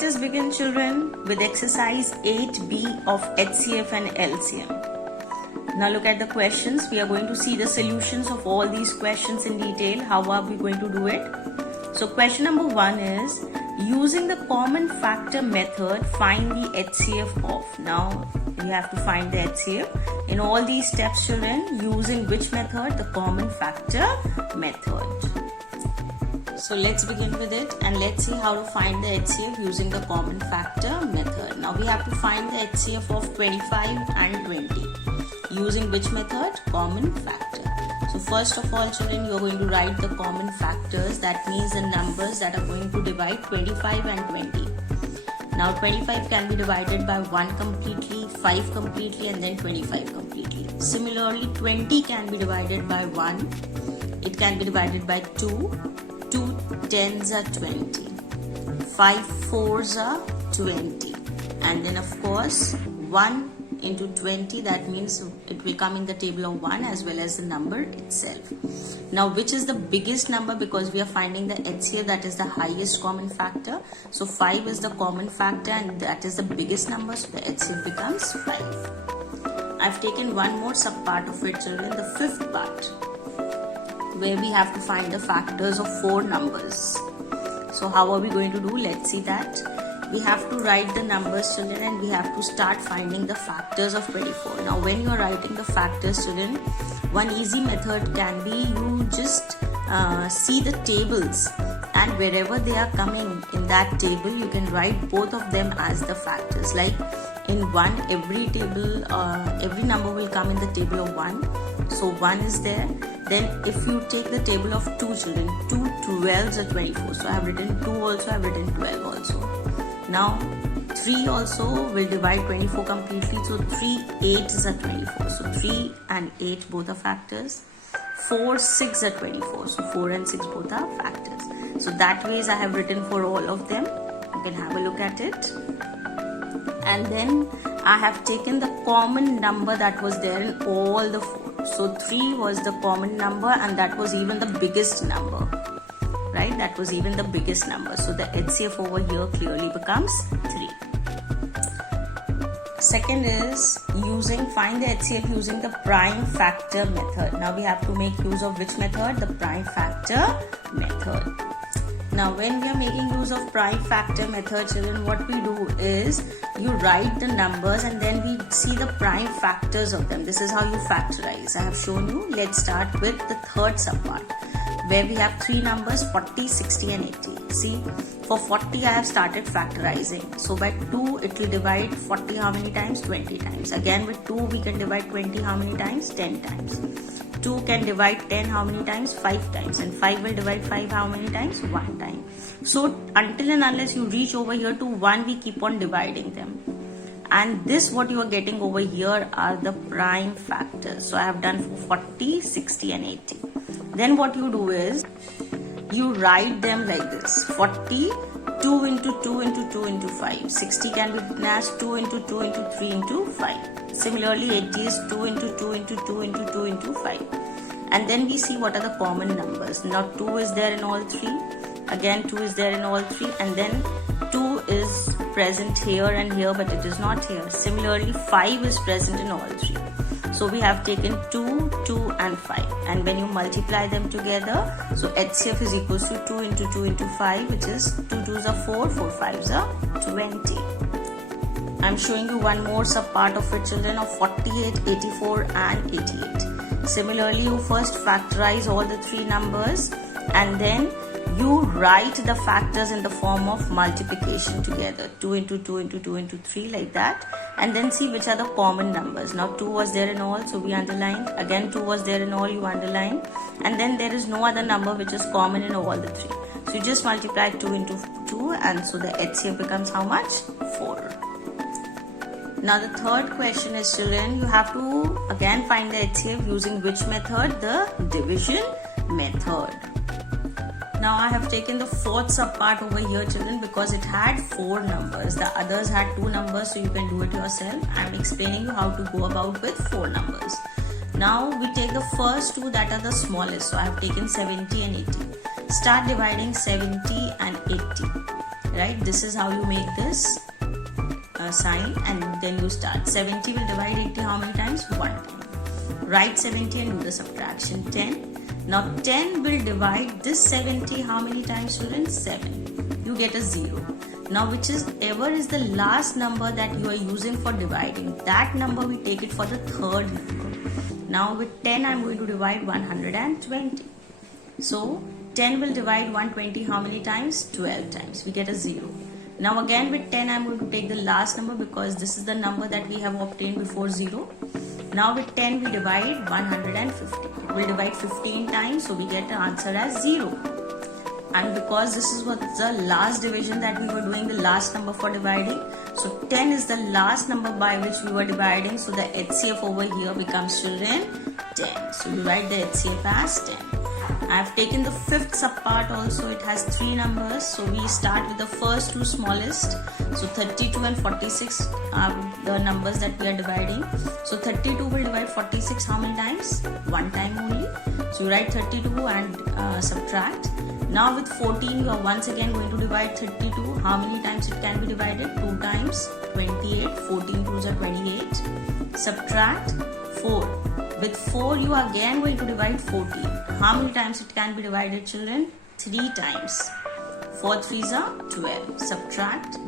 Let us begin, children, with exercise 8B of HCF and LCM. Now look at the questions. We are going to see the solutions of all these questions in detail. How are we going to do it? So question number 1 is, using the common factor method, find the HCF of. Now you have to find the HCF. In all these steps, children, using which method? The common factor method. So let's begin with it and let's see how to find the HCF using the common factor method. Now we have to find the HCF of 25 and 20. Using which method? Common factor. So first of all, children, you are going to write the common factors. That means the numbers that are going to divide 25 and 20. Now 25 can be divided by 1 completely, 5 completely, and then 25 completely. Similarly, 20 can be divided by 1. It can be divided by 2. 2 10s are 20. 5 4s are 20. And then of course 1 into 20, that means it will come in the table of 1 as well as the number itself. Now which is the biggest number? Because we are finding the HCF, that is the highest common factor. So 5 is the common factor and that is the biggest number, so the HCF becomes 5. I've taken one more sub part of it, children, the fifth part, where we have to find the factors of 4 numbers. So how are we going to do? Let's see that. We have to write the numbers, children, and we have to start finding the factors of 24. Now when you are writing the factors, children, one easy method can be you just see the tables, and wherever they are coming in that table, you can write both of them as the factors. Like in 1, every number will come in the table of 1. So 1 is there. Then if you take the table of 2, children, 2 12s are 24. So I have written 2 also, I have written 12 also. Now 3 also will divide 24 completely. So 3 8s are 24. So 3 and 8 both are factors. 4 6 are 24. So 4 and 6 both are factors. So that ways I have written for all of them. You can have a look at it. And then I have taken the common number that was there in all the 4. So 3 was the common number and that was even the biggest number. Right? That was even the biggest number. So the HCF over here clearly becomes 3. Second is find the HCF using the prime factor method. Now we have to make use of which method? The prime factor method. Now when we are making use of prime factor method, children, what we do is you write the numbers and then we see the prime factors of them. This is how you factorize. I have shown you. Let's start with the third subpart, where we have 3 numbers, 40, 60 and 80. See, for 40 I have started factorizing. So by 2 it will divide 40 how many times? 20 times. Again with 2 we can divide 20 how many times? 10 times. 2 can divide 10 how many times? 5 times. And 5 will divide 5 how many times? 1 time. So until and unless you reach over here to 1, we keep on dividing them. And this what you are getting over here are the prime factors. So I have done for 40, 60 and 80. Then what you do is you write them like this. 40, 2 into 2 into 2 into 5. 60 can be written as 2 into 2 into 3 into 5. Similarly, 80 is 2 into 2 into 2 into 2 into 5. And then we see what are the common numbers. Now 2 is there in all 3. Again 2 is there in all 3. And then 2 is present here and here, but it is not here. Similarly, 5 is present in all 3. So we have taken 2, 2 and 5. And when you multiply them together, so HCF is equals to 2 into 2 into 5, which is 2 2s are 4, 4 5s are 20. I'm showing you one more sub part of it, children, of 48, 84 and 88. Similarly, you first factorize all the 3 numbers and then you write the factors in the form of multiplication together. 2 into 2 into 2 into 3 like that. And then see which are the common numbers. Now 2 was there in all, so we underlined. Again 2 was there in all, you underline. And then there is no other number which is common in all the 3. So you just multiply 2 into 2 and so the HCF becomes how much? 4. Now the third question is, children, you have to again find the HCF using which method? The division method. Now I have taken the fourth subpart over here, children, because it had 4 numbers. The others had 2 numbers, so you can do it yourself. I am explaining you how to go about with 4 numbers. Now we take the first 2 that are the smallest. So I have taken 70 and 80. Start dividing 70 and 80. right? This is how you make this sign, and then you start. 70 will divide 80 how many times? 1 time. Write 70 and do the subtraction. 10. Now 10 will divide this 70 how many times, children? 7. You get a 0. Now whichever is the last number that you are using for dividing, that number we take it for the third number. Now with 10 I am going to divide 120. So 10 will divide 120 how many times? 12 times. We get a 0. Now again with 10 I am going to take the last number because this is the number that we have obtained before 0. Now with 10 we divide 150. We will divide 15 times, so we get the answer as 0. And because this is what the last division that we were doing, the last number for dividing, so 10 is the last number by which we were dividing, so the HCF over here becomes, children, 10. So we write the HCF as 10. I have taken the fifth subpart also. It has 3 numbers, so we start with the first 2 smallest. So 32 and 46 are the numbers that we are dividing. So 32 will divide 46 how many times? 1 time only. So you write 32 and subtract. Now with 14 you are once again going to divide 32. How many times it can be divided? 2 times. 28. 14 2s are 28. Subtract 4. With 4 you are again going to divide 14. How many times it can be divided, children? 3 times. 4 3s are 12. Subtract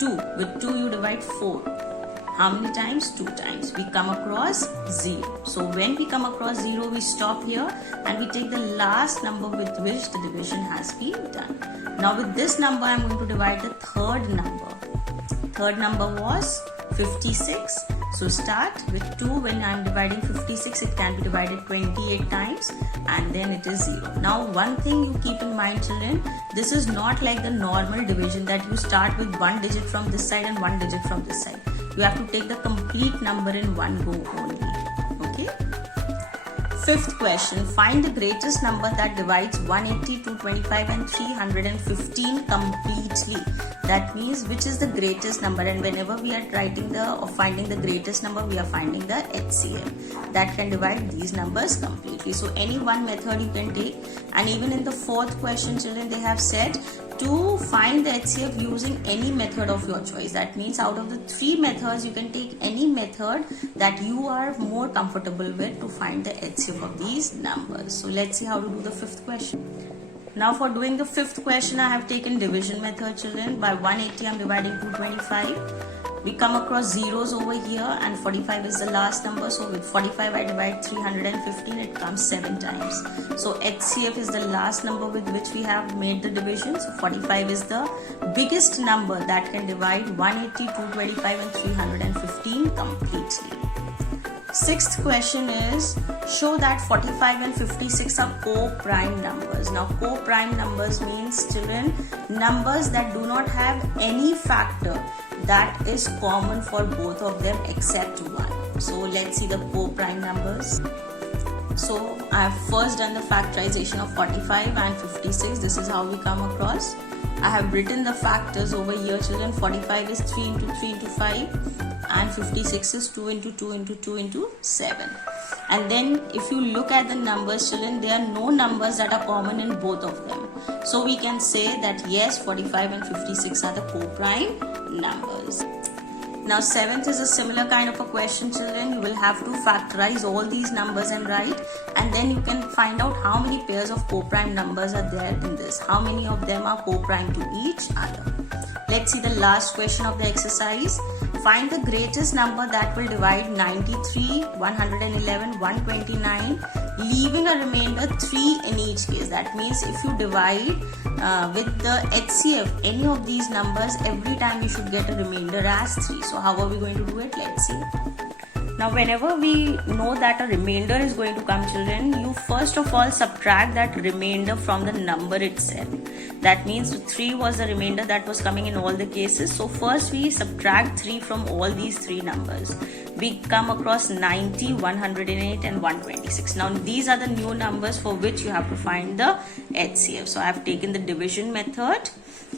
2. With 2 you divide 4. How many times? 2 times. We come across 0. So when we come across 0, we stop here and we take the last number with which the division has been done. Now with this number I am going to divide the third number. Third number was 56. So start with 2. When I am dividing 56, it can be divided 28 times and then it is 0. Now one thing you keep in mind, children, this is not like the normal division that you start with 1 digit from this side and 1 digit from this side. You have to take the complete number in one go only. Okay? Fifth question. Find the greatest number that divides 180, 225 and 315 completely. That means which is the greatest number, and whenever we are writing or finding the greatest number, we are finding the HCF that can divide these numbers completely. So any one method you can take, and even in the fourth question, children, they have said to find the HCF using any method of your choice. That means out of the 3 methods, you can take any method that you are more comfortable with to find the HCF of these numbers. So let's see how to do the fifth question. Now for doing the fifth question, I have taken division method, children. By 180, I am dividing 225. We come across zeros over here and 45 is the last number. So with 45, I divide 315. It comes 7 times. So HCF is the last number with which we have made the division. So 45 is the biggest number that can divide 180, 225 and 315 completely. Sixth question is, show that 45 and 56 are co-prime numbers. Now co-prime numbers means, children, numbers that do not have any factor that is common for both of them except 1. So let's see the co-prime numbers. So I have first done the factorization of 45 and 56. This is how we come across. I have written the factors over here, children. 45 is 3 into 3 into 5 and 56 is 2 into 2 into 2 into 7. And then if you look at the numbers, children, there are no numbers that are common in both of them. So we can say that yes, 45 and 56 are the co-prime numbers. Now 7th is a similar kind of a question, children. You will have to factorize all these numbers and write, and then you can find out how many pairs of co-prime numbers are there in this. How many of them are co-prime to each other. Let's see the last question of the exercise. Find the greatest number that will divide 93, 111, 129, leaving a remainder 3 in each case. That means if you divide with the HCF any of these numbers, every time you should get a remainder as 3. So how are we going to do it? Let's see. Now whenever we know that a remainder is going to come, children, you first of all subtract that remainder from the number itself. That means 3 was the remainder that was coming in all the cases. So first we subtract 3 from all these 3 numbers. We come across 90, 108 and 126. Now these are the new numbers for which you have to find the HCF. So I have taken the division method,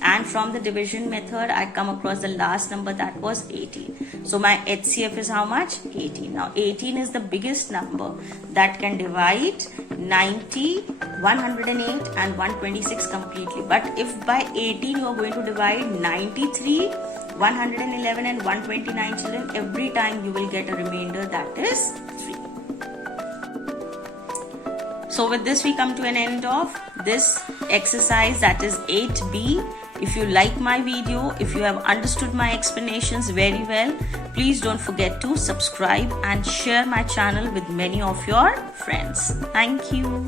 and from the division method I come across the last number, that was 18. So my HCF is how much? 18. Now 18 is the biggest number that can divide 90, 108 and 126 completely. But if by 18 you are going to divide 93, 111 and 129 children, every time you will get a remainder, that is 3. So with this we come to an end of this exercise, that is 8B. If you like my video, if you have understood my explanations very well, please don't forget to subscribe and share my channel with many of your friends. Thank you.